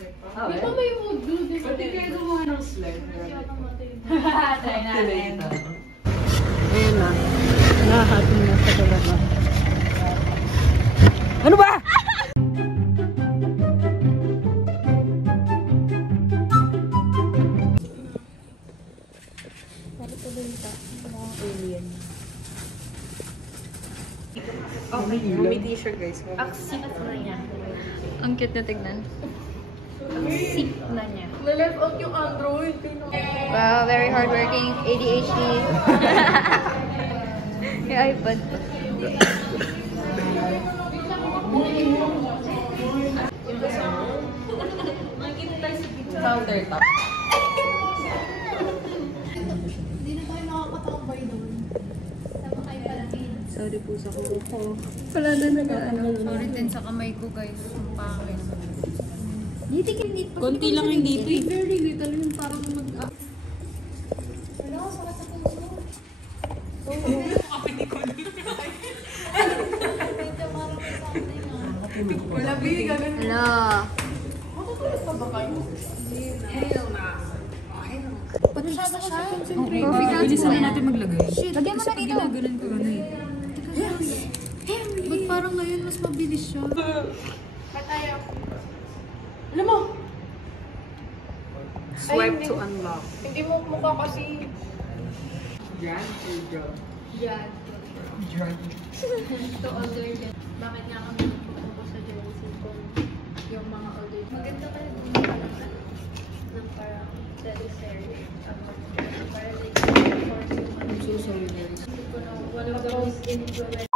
Di ba may wood glue din? Pwede kayo gumawa ng sled. Try natin. Ayan na. Nahahatin na sa talaga. Ano ba? Oh, may t-shirt guys. Aksip na niya. Ang cute na tignan. Aksip na niya. Na-left out yung Android. Wow, very hardworking. ADHD. May iPad. Countertop. Hindi na tayo nakakatambay doon. Sama iPad din. Sorry po sa kuko ko. Wala na nag-ano. Sorry din sa kamay ko guys. Ang pangit. Konti lang yung dito eh. Very little yung parang mag... Wala ko sa puso. Wala biga ganun. Wala. Matutulog pa ba kayo? Hell na. Masyado ko siya. Bilisan na natin maglagay. Lagyan mo na dito. Ganun ko ano eh. Ba't parang ngayon mas mabilis siya? Pataya. Alam mo? Swipe to unlock. Hindi mo mukha kasi. Jan or John? Yan. John. To older din. Bakit nga kami nagpupunta sa Jersey kung yung mga older. Maganda pala yung mga ng parang teleserye. Parang like, for I'm so sorry guys. one of those influencers.